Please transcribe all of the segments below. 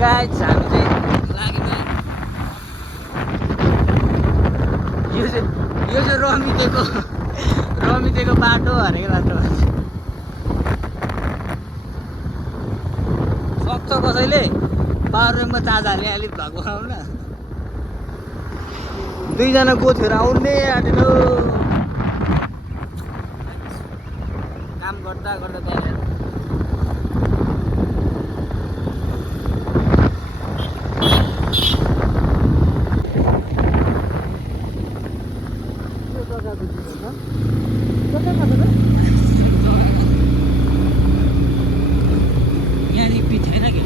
guys हामी चाहिँ लाग्यो यो चाहिँ रमितेको बाटो भनेको बाटो सक्छ कसैले पावर ब्याङ्कमा चार्ज हाल्ने अलिक भ्लग बनाउनु न दुईजना गोथेर आउने आँटेको काम गर्दा गर्दा त्यहाँ यहाँनिर पिच छैन कि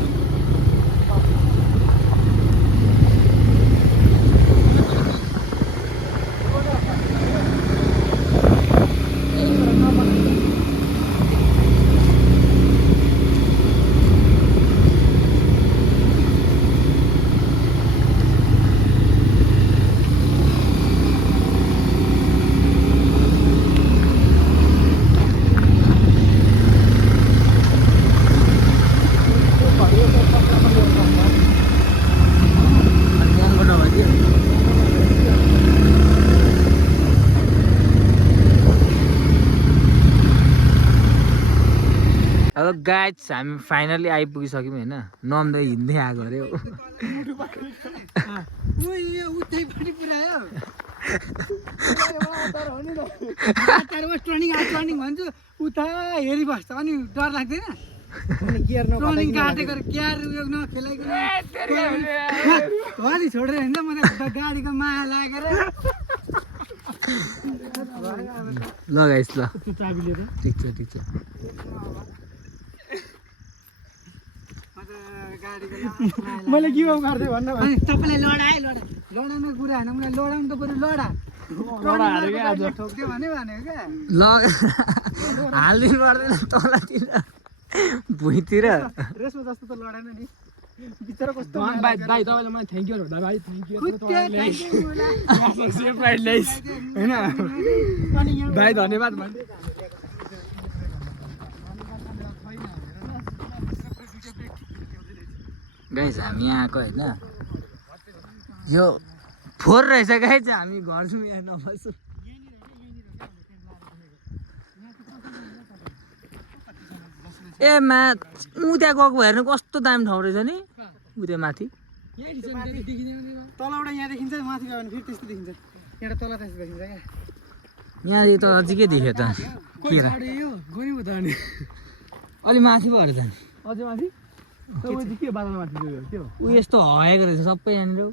अब गाइस हामी फाइनली आइपुगिसक्यौँ होइन नम्दै हिँड्दै आएको अरे हो टर्निङ भन्छु उता हेरिबस्छ अनि डर लाग्दैन टर्निङ काटेको क्यार उयो नखेलाइकन छोडेर हिँड्दा मलाई गाडीको माया लागेर ल गाइस ल ठिक छ मैले के गर्दै भन्नु तपाईँलाई लडाइमा कुरा होइन मलाई लडाउनु त बरु ठोक्थ्यो भनेको क्या ल हालिदिनु पर्दैन तलतिर भुइँतिर रेसमा जस्तो त लडाएन नि बिचरा कस्तो भाइ तपाईँलाई म थ्याङ्क यू भन्दा भाइ थ्याङ्क यू होइन भाइ धन्यवाद भन्दै गाइस हामी यहाँको होइन यो फोहोर रहेछ गाइस हामी घर छौँ यहाँ नबस्छौँ ए मा ऊ त्यहाँ गएको हेर्नु कस्तो दामी ठाउँ रहेछ नि ऊ त्यो माथि तलबाट यहाँ देखिन्छ माथि गयो भने फेरि त्यस्तो देखिन्छ यहाँ तल त्यस्तो देखिन्छ क्या यहाँदेखि त अझै के देख्यो त के अलि माथि पो अरे त अझै माथि के बादल माथि के हो ऊ यस्तो हएको रहेछ सबै यहाँनिर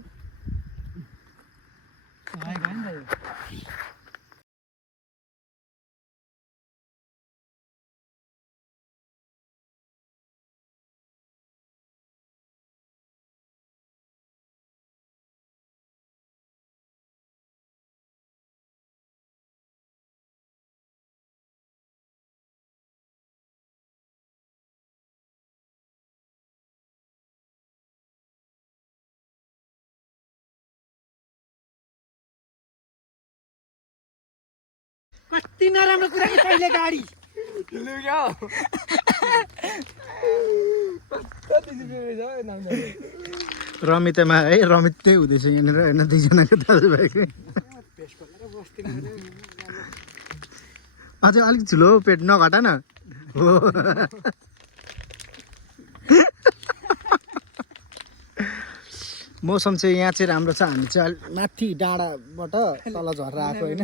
कति नराम्रो कुरा कहिले गाडी रमितमा है रमितै हुँदैछ यहाँनिर होइन दुईजनाको दाजुभाइको अझै अलिक ठुलो पेट नघटा न हो मौसम चाहिँ यहाँ चाहिँ राम्रो छ हामी चाहिँ माथि डाँडाबाट तल झरेर आएको होइन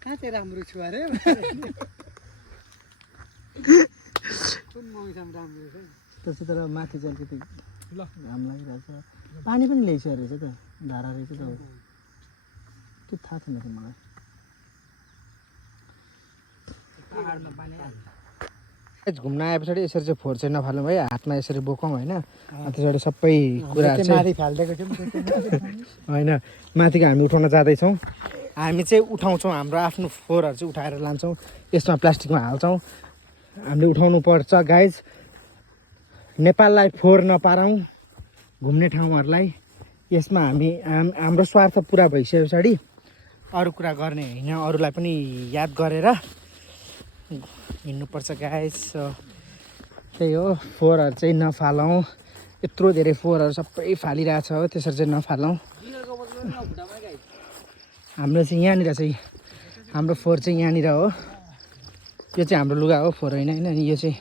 कहाँ चाहिँ राम्रो छु अरे कुन मौसम राम्रो छ त्यसो तर माथि चाहिँ अलिकति घाम लागिरहेछ पानी पनि ल्याइसकेको रहेछ त धारा रहेछ त के थाहा छैन मलाई घुम्न आए पछाडि यसरी चाहिँ फोहोर चाहिँ नफाल्नु भयो हातमा यसरी बोकौँ होइन त्यसबाट सबै कुरा चाहिँ होइन माथिको हामी उठाउन जाँदैछौँ हामी चाहिँ उठाउँछौँ हाम्रो आफ्नो फोहोरहरू चाहिँ उठाएर लान्छौँ यसमा प्लास्टिकमा हाल्छौँ हामीले उठाउनु पर्छ गाइज नेपाललाई फोहोर नपारौँ घुम्ने ठाउँहरूलाई यसमा हामी हाम्रो स्वार्थ पुरा भइसके पछाडि अरू कुरा गर्ने होइन अरूलाई पनि याद गरेर हिँड्नुपर्छ गाइस त्यही हो फोहोरहरू चाहिँ नफालौँ यत्रो धेरै फोहोरहरू सबै फालिरहेछ हो त्यसरी चाहिँ नफालौँ हाम्रो चाहिँ यहाँनिर चाहिँ हाम्रो फोहोर चाहिँ यहाँनिर हो यो चाहिँ हाम्रो लुगा हो फोहोर होइन होइन अनि यो चाहिँ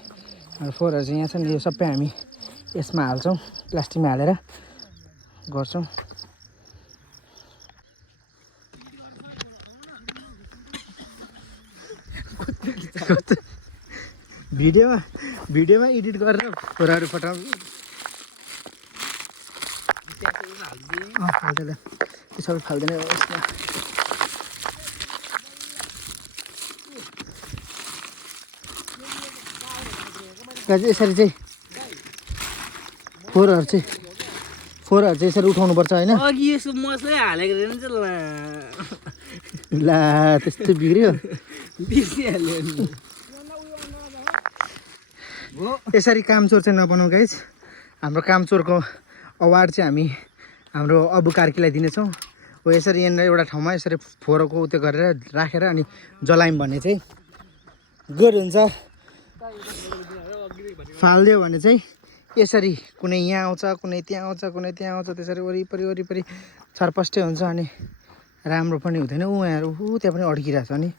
हाम्रो फोहोरहरू चाहिँ यहाँ छ नि यो सबै हामी यसमा हाल्छौँ प्लास्टिकमा हालेर गर्छौँ भिडियोमा एडिट गरेर फोटोहरू पठाउनु फाल्दैन त्यो सबै फाल्दैन यसमा यसरी चाहिँ फोहोरहरू चाहिँ यसरी उठाउनुपर्छ होइन अघि यसो मसलै हालेको रहेन चाहिँ ला त्यस्तो बिग्रियो बिर्सिहाल्यो नि यसरी कामचोर चाहिँ नबनाऊ गाइस हाम्रो कामचोरको अवार्ड चाहिँ हामी हाम्रो अबु कार्कीलाई दिनेछौँ हो यसरी यहाँनिर एउटा ठाउँमा यसरी फोहोरको उत्यो गरेर राखेर अनि जलायौँ भने चाहिँ गुड हुन्छ फालिदियो भने चाहिँ यसरी कुनै यहाँ आउँछ कुनै त्यहाँ आउँछ कुनै त्यहाँ आउँछ त्यसरी वरिपरि छरपष्टै हुन्छ अनि राम्रो पनि हुँदैन यहाँ त्यहाँ पनि अड्किरहेछ नि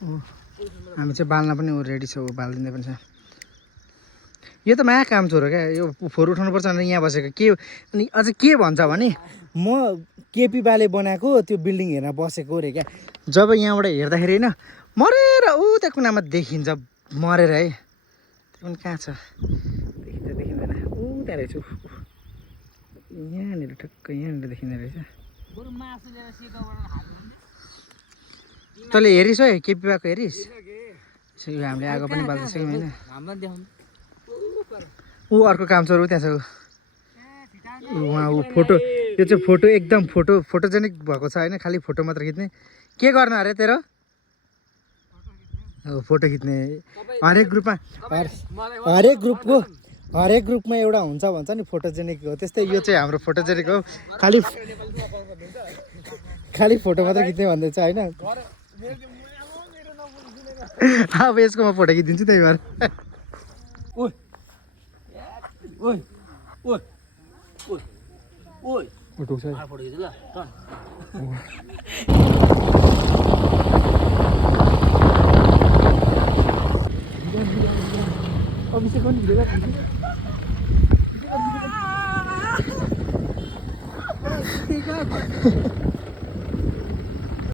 हामी चाहिँ बाल्न पनि रेडी छ बालिदिँदै पनि छ यो त माया काम छोरो क्या यो फोहोर उठाउनुपर्छ भनेर यहाँ बसेको के अनि अझ के भन्छ भने म केपी बाले बनाएको त्यो बिल्डिङ हेर्न बसेको अरे क्या जब यहाँबाट हेर्दाखेरि होइन मरेर त्यहाँ कुनामा देखिन्छ मरेर है त्यो पनि कहाँ छ देखिँदैन त्यहाँ रहेछ यहाँनिर ठक्क यहाँनिर देखिँदो रहेछ तैँले हेरिस् है केपी बाको हेरिस् हामीले आगो पनि बाल्दैछौँ होइन ऊ अर्को काम छ त्यहाँ छ उहाँ ऊ फोटो यो चाहिँ फोटो एकदम फोटोजेनिक भएको छ होइन खालि फोटो मात्र खिच्ने के गर्न अरे तेरो फोटो खिच्ने हरेक ग्रुपमा एउटा हुन्छ भन्छ नि फोटोजेनिक हो त्यस्तै यो चाहिँ हाम्रो फोटोजेनिक हो खालि फोटो मात्र खिच्ने भन्दैछ होइन अब यसको म फोटो खिचिदिन्छु त्यही भएर अभिषेक पनि भिडियो